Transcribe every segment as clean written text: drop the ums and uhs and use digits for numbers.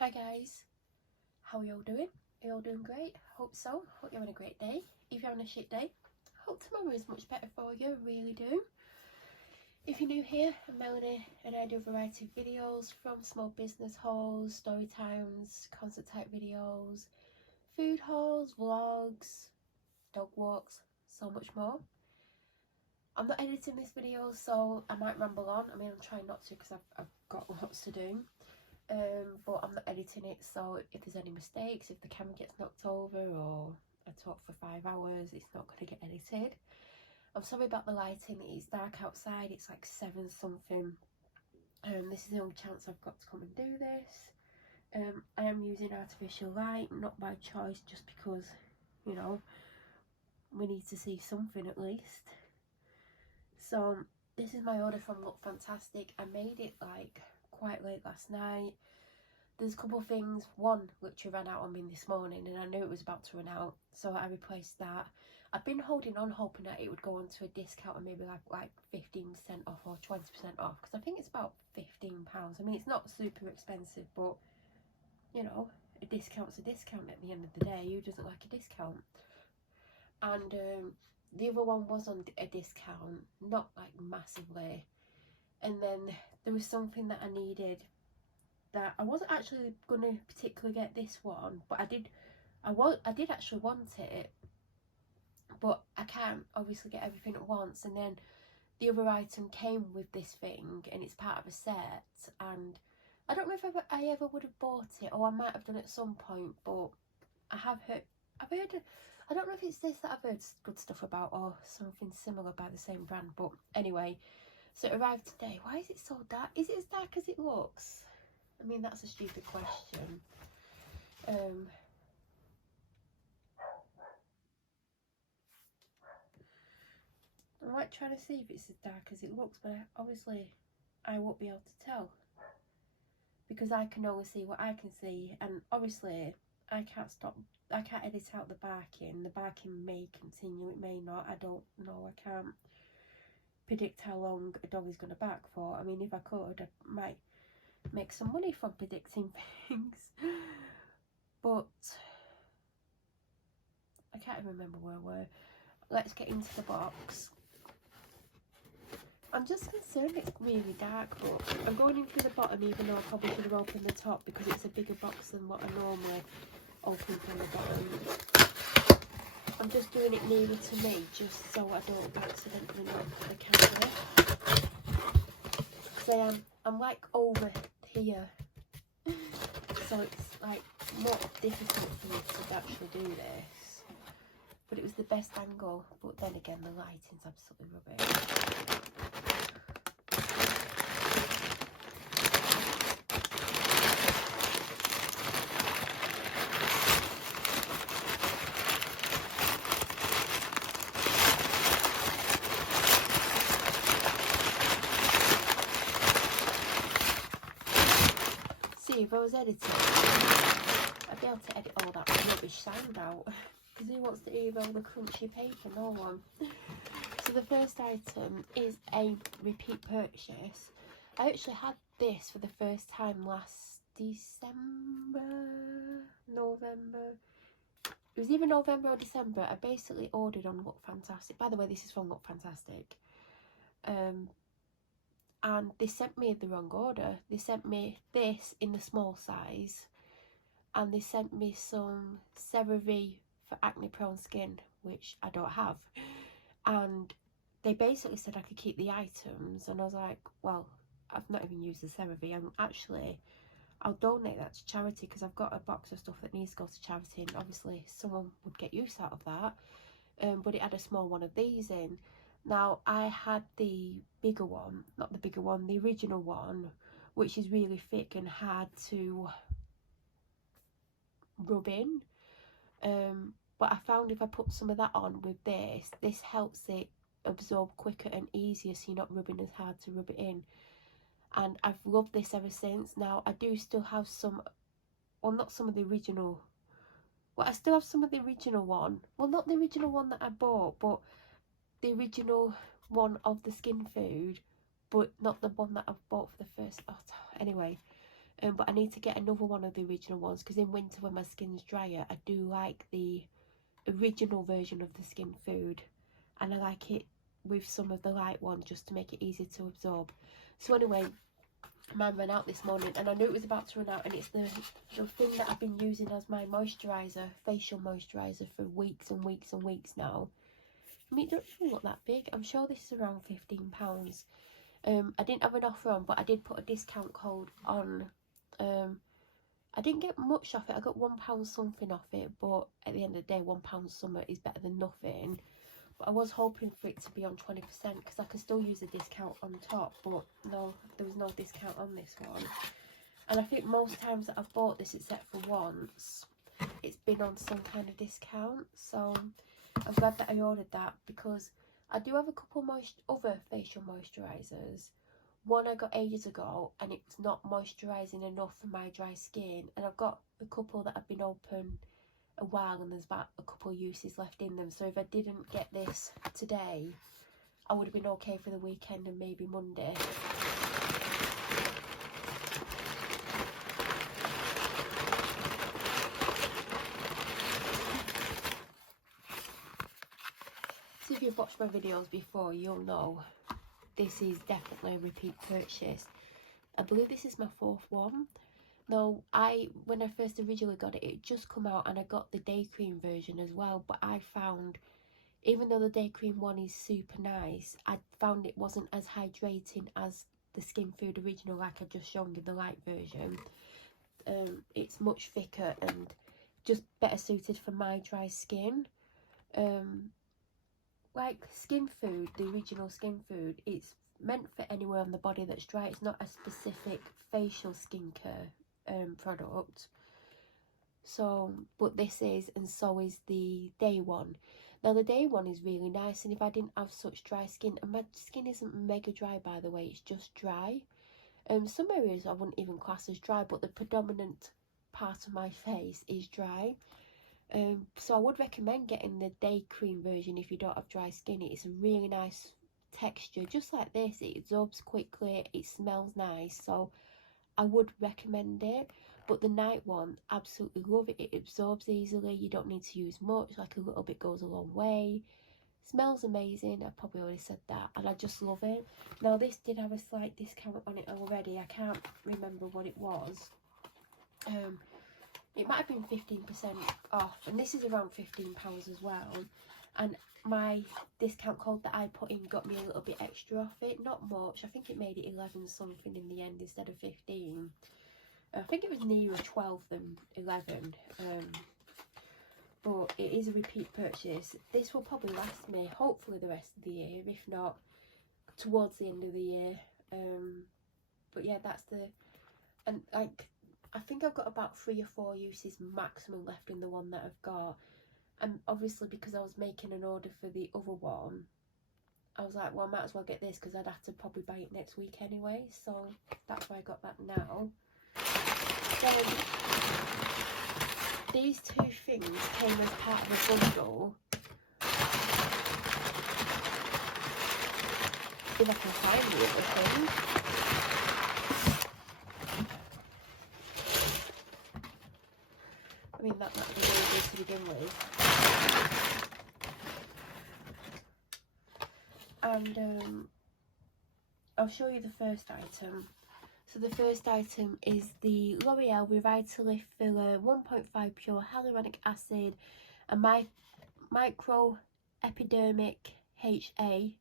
Hi guys, how are you all doing? Are you all doing great? Hope so. Hope you're having a great day. If you're having a shit day, hope tomorrow is much better for you, I really do. If you're new here, I'm Melanie and I do a variety of videos from small business hauls, story times, concert type videos, food hauls, vlogs, dog walks, so much more. I'm not editing this video, so I might ramble on. I mean, I'm trying not to because I've got lots to do. But I'm not editing it, so if there's any mistakes, if the camera gets knocked over or I talk for 5 hours, it's not going to get edited. I'm sorry about the lighting, it's dark outside, it's like 7 something. This is the only chance I've got to come and do this. I am using artificial light, not by choice, just because, you know, we need to see something at least. So this is my order from Look Fantastic. I made it like quite late last night. There's a couple of things. One literally ran out on me this morning and I knew it was about to run out, so I replaced that. I've been holding on hoping that it would go onto a discount and maybe like 15% off or 20% off, because I think it's about £15. I mean, it's not super expensive, but you know, a discount's a discount at the end of the day. Who doesn't like a discount? And the other one was on a discount, not like massively. And then there was something that I needed that I wasn't actually going to particularly get this one, but I did actually want it, but I can't obviously get everything at once. And then the other item came with this thing and it's part of a set, and I don't know if I ever would have bought it, or I might have done at some point, but I've heard I don't know if it's this that I've heard good stuff about or something similar by the same brand, but anyway, so it arrived today. Why is it so dark? Is it as dark as it looks? I mean, that's a stupid question. I'm like trying to see if it's as dark as it looks, but obviously I won't be able to tell because I can only see what I can see, and obviously I can't edit out the barking. The barking may continue, it may not, I don't know. I can't predict how long a dog is going to bark for. I mean, if I could, I might make some money from predicting things, but I can't even remember where we were. Let's get into the box. I'm just concerned it's really dark, but I'm going in through the bottom, even though I probably should have opened the top because it's a bigger box than what I normally open from the bottom. I'm just doing it nearer to me, just so I don't accidentally knock the camera. Because I'm like over here, so it's like more difficult for me to actually do this. But it was the best angle, but then again the lighting's absolutely rubbish. See, if I was editing, I'd be able to edit all that rubbish sound out. Because who wants to hear all the crunchy paper? No one. So the first item is a repeat purchase. I actually had this for the first time last November. It was either November or December. I basically ordered on Look Fantastic. By the way, this is from Look Fantastic. And they sent me the wrong order. They sent me this in the small size, and they sent me some CeraVe for acne prone skin, which I don't have. And they basically said I could keep the items, and I was like, well, I've not even used the CeraVe. I'll donate that to charity because I've got a box of stuff that needs to go to charity, and obviously someone would get use out of that. But it had a small one of these in. Now, I had the bigger one, not the bigger one, the original one, which is really thick and hard to rub in. But I found if I put some of that on with this helps it absorb quicker and easier, so you're not rubbing as hard to rub it in. And I've loved this ever since. Now, I do still have some, well, not some of the original, well, I still have some of the original one. Well, not the original one that I bought, but the original one of the skin food, but not the one that I've bought for the first, anyway. but I need to get another one of the original ones, because in winter when my skin's drier, I do like the original version of the Skin Food, and I like it with some of the light ones just to make it easy to absorb. So anyway, mine ran out this morning, and I knew it was about to run out, and it's the thing that I've been using as my moisturiser, facial moisturiser, for weeks and weeks and weeks now. I mean, it doesn't even look that big. I'm sure this is around £15. I didn't have an offer on, but I did put a discount code on. I didn't get much off it. I got £1 something off it, but at the end of the day, £1 something is better than nothing. But I was hoping for it to be on 20%, because I could still use a discount on top, but no, there was no discount on this one. And I think most times that I've bought this, except for once, it's been on some kind of discount. So I'm glad that I ordered that, because I do have a couple other facial moisturisers. One I got ages ago, and it's not moisturising enough for my dry skin. And I've got a couple that have been open a while, and there's about a couple uses left in them. So if I didn't get this today, I would have been okay for the weekend and maybe Monday. So if you've watched my videos before, you'll know this is definitely a repeat purchase. I believe this is my 4th one. Now, when I first originally got it, it just come out, and I got the day cream version as well. But I found, even though the day cream one is super nice, I found it wasn't as hydrating as the Skin Food original, like I just shown you the light version. It's much thicker and just better suited for my dry skin. Like Skin Food, the original Skin Food, it's meant for anywhere on the body that's dry. It's not a specific facial skincare product. So, but this is, and so is the day one. Now the day one is really nice, and if I didn't have such dry skin, and my skin isn't mega dry by the way, it's just dry. Some areas I wouldn't even class as dry, but the predominant part of my face is dry. So I would recommend getting the day cream version if you don't have dry skin. It's a really nice texture, just like this. It absorbs quickly, it smells nice, so I would recommend it. But the night one, absolutely love it. It absorbs easily, you don't need to use much, like a little bit goes a long way. Smells amazing, I probably already said that, and I just love it. Now this did have a slight discount on it already. I can't remember what it was. It might have been 15% off, and this is around £15 as well. And my discount code that I put in got me a little bit extra off it, not much. I think it made it 11 something in the end instead of 15. I think it was nearer 12 than 11. But it is a repeat purchase. This will probably last me hopefully the rest of the year, if not towards the end of the year. But yeah, that's and like, I think I've got about 3 or 4 uses maximum left in the one that I've got. And obviously, because I was making an order for the other one, I was like, well, I might as well get this, because I'd have to probably buy it next week anyway. So that's why I got that now. Then these 2 things came as part of a bundle. If I can find the other thing. I mean, that might be really good to begin with. And I'll show you the first item. So the first item is the L'Oreal Revitalift Filler 1.5 Pure Hyaluronic Acid and Micro Epidermic HA,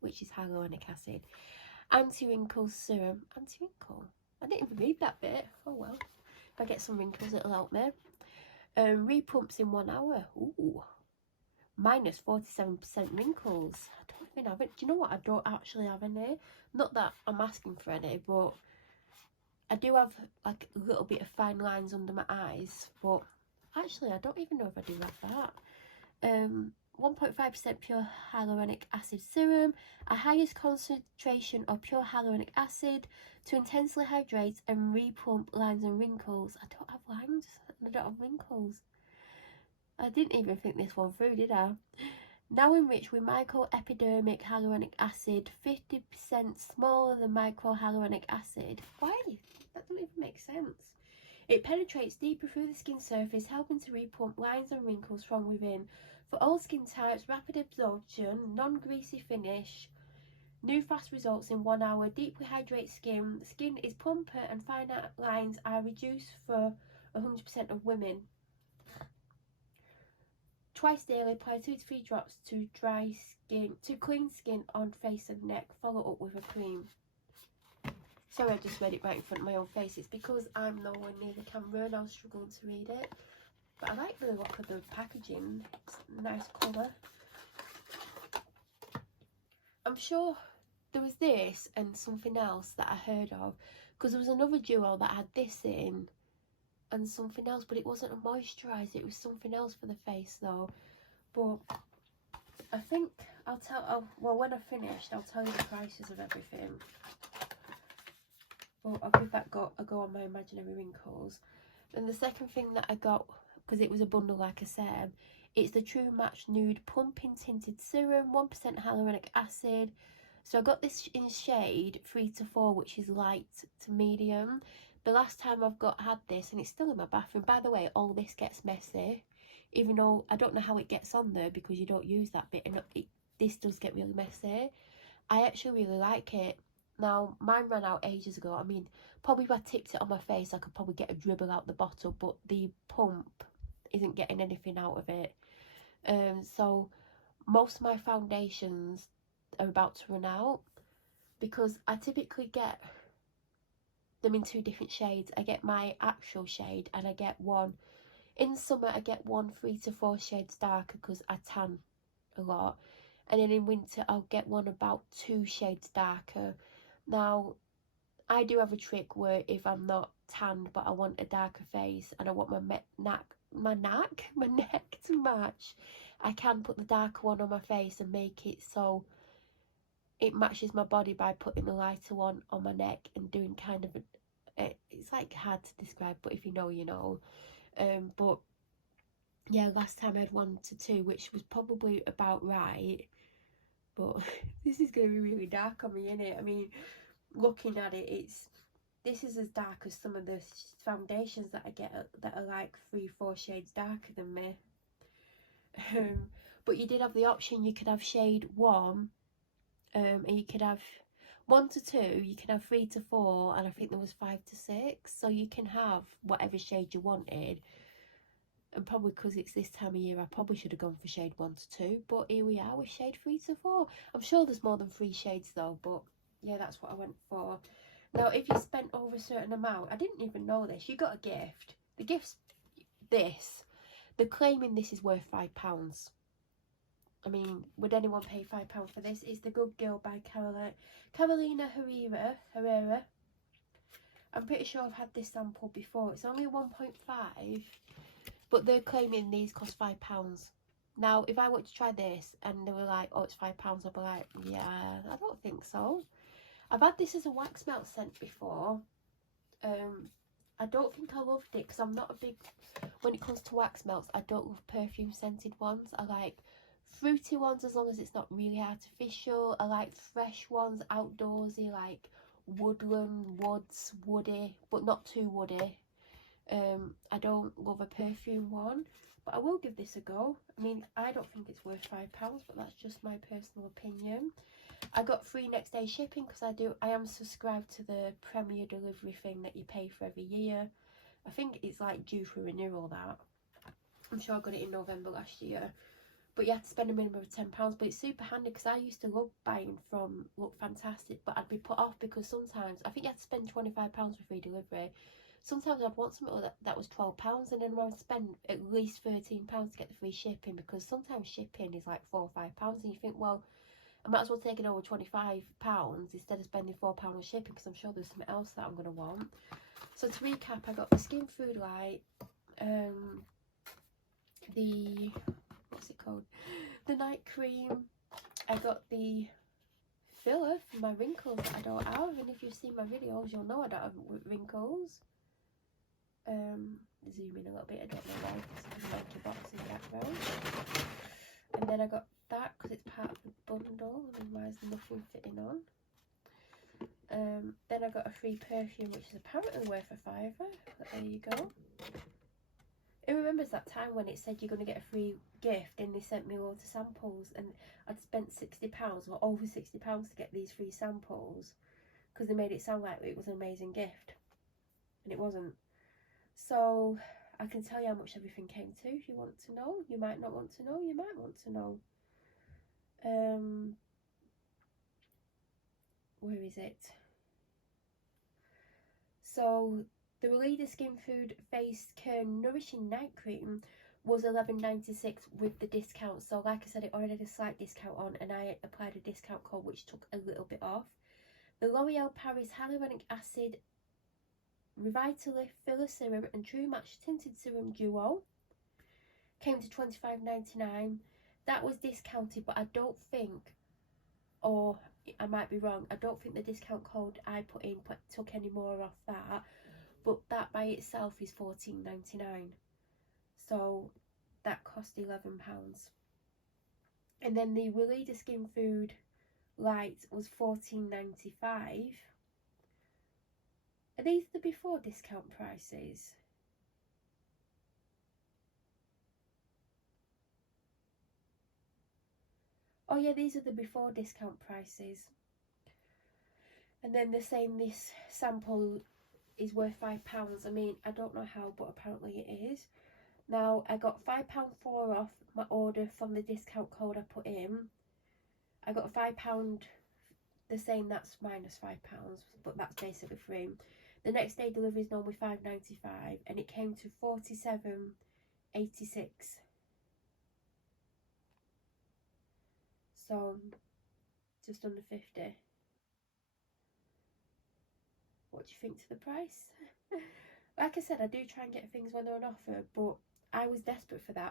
which is hyaluronic acid, Anti-Wrinkle Serum. Anti-wrinkle? I didn't even read that bit. Oh well. If I get some wrinkles, it'll help me. Repumps in 1 hour. Ooh. Minus 47% wrinkles. I don't even have it. Do you know what? I don't actually have any. Not that I'm asking for any, but I do have like a little bit of fine lines under my eyes. But actually, I don't even know if I do have that. 1.5% pure hyaluronic acid serum, a highest concentration of pure hyaluronic acid to intensely hydrate and repump lines and wrinkles. I don't have lines, I don't have wrinkles. I didn't even think this one through, did I? Now enriched with microepidermic hyaluronic acid, 50% smaller than microhyaluronic acid. Why? That doesn't even make sense. sense. It penetrates deeper through the skin surface, helping to repump lines and wrinkles from within. For all skin types, rapid absorption, non-greasy finish, new fast results in 1 hour, deeply hydrates skin. The skin is plumper and finer lines are reduced for 100% of women. Twice daily, apply 2 to 3 drops to dry skin, to clean skin on face and neck. Follow up with a cream. Sorry, I just read it right in front of my own face. It's because I'm nowhere near the camera and I was struggling to read it. But I like the look of the packaging. It's a nice colour. I'm sure there was this and something else that I heard of, because there was another duo that had this in and something else, but it wasn't a moisturiser, it was something else for the face though. But I think well, when I've finished, I'll tell you the prices of everything. Well, I'll give that a go on my imaginary wrinkles. And the second thing that I got, because it was a bundle like I said, it's the True Match Nude Plumping Tinted Serum, 1% hyaluronic acid. So I got this in shade 3 to 4, which is light to medium. The last time I've had this, and it's still in my bathroom. By the way, all this gets messy, even though I don't know how it gets on there because you don't use that bit, and this does get really messy. I actually really like it. Now, mine ran out ages ago. I mean, probably if I tipped it on my face, I could probably get a dribble out the bottle, but the pump isn't getting anything out of it. So most of my foundations are about to run out, because I typically get them in 2 different shades. I get my actual shade, and I get one in summer. I get one 3 to 4 shades darker because I tan a lot, and then in winter I'll get one about 2 shades darker. Now, I do have a trick where if I'm not tanned but I want a darker face and I want my neck to match, I can put the darker one on my face and make it so it matches my body by putting the lighter one on my neck and doing kind of it's like hard to describe, but if you know, you know. But yeah, last time I had 1 to 2, which was probably about right. But this is going to be really dark on me, innit? I mean, looking at it, this is as dark as some of the foundations that I get that are like 3-4 shades darker than me. But you did have the option. You could have shade 1, and you could have 1 to 2, you can have 3 to 4, and I think there was 5 to 6. So you can have whatever shade you wanted. And probably because it's this time of year, I probably should have gone for shade 1 to 2. But here we are with shade 3 to 4. I'm sure there's more than 3 shades though. But yeah, that's what I went for. Now, if you spent over a certain amount, I didn't even know this. You got a gift. The gift's this. They're claiming this is worth £5. I mean, would anyone pay £5 for this? It's The Good Girl by Carolina Herrera. I'm pretty sure I've had this sample before. It's only 1.5, but they're claiming these cost £5. Now, if I were to try this and they were like, oh, it's £5, I'd be like, yeah, I don't think so. I've had this as a wax melt scent before. I don't think I loved it because I'm not a big, when it comes to wax melts, I don't love perfume scented ones. I like fruity ones as long as it's not really artificial. I like fresh ones, outdoorsy, like woodland, woods, woody, but not too woody. I don't love a perfume one, but I will give this a go. I mean, I don't think it's worth £5, but that's just my personal opinion. I got free next day shipping because I am subscribed to the Premier delivery thing that you pay for every year. I think it's like due for renewal, that. I'm sure I got it in November last year. But you have to spend a minimum of £10. But it's super handy because I used to love buying from Look Fantastic, but I'd be put off because sometimes, I think you have to spend £25 for free delivery. Sometimes I'd want something that was £12, and then I'd spend at least £13 to get the free shipping, because sometimes shipping is like £4 or £5, and you think, well, I might as well take it over £25 instead of spending £4 on shipping, because I'm sure there's something else that I'm going to want. So to recap, I got the Skin Food Light, the, what's it called, the night cream. I got the filler for my wrinkles that I don't have, and if you've seen my videos, you'll know I don't have wrinkles. Zoom in a little bit, I don't know why, because there's a monkey box in the background. And then I got that because it's part of the bundle, otherwise nothing fitting on. Then I got a free perfume, which is apparently worth a £5. But there you go. It remembers that time when it said you're going to get a free gift, and they sent me loads of samples, and I'd spent £60 or over £60 to get these free samples, because they made it sound like it was an amazing gift, and it wasn't. So I can tell you how much everything came to if you want to know. You might not want to know, you might want to know. Where is it? So the Weleda Skin Food Face Care Nourishing Night Cream was £11.96 with the discount. So like I said, it already had a slight discount on, and I applied a discount code which took a little bit off. The L'Oreal Paris Hyaluronic Acid Revitalift Filler Serum and True Match Tinted Serum Duo came to £25.99. That was discounted, but I don't think, or I might be wrong, I don't think the discount code I put in took any more off that, but that by itself is £14.99, so that cost £11. And then the Weleda Skin Food Light was £14.95. Are these the before discount prices? Oh yeah, these are the before discount prices. And then they're saying this sample is worth £5. I mean, I don't know how, but apparently it is. Now, I got £5.4 off my order from the discount code I put in. I got £5, they're saying that's minus £5, but that's basically free. The next day delivery is normally £5.95, and it came to £47.86. So, just under 50. What do you think to the price? Like I said, I do try and get things when they're on offer, but I was desperate for that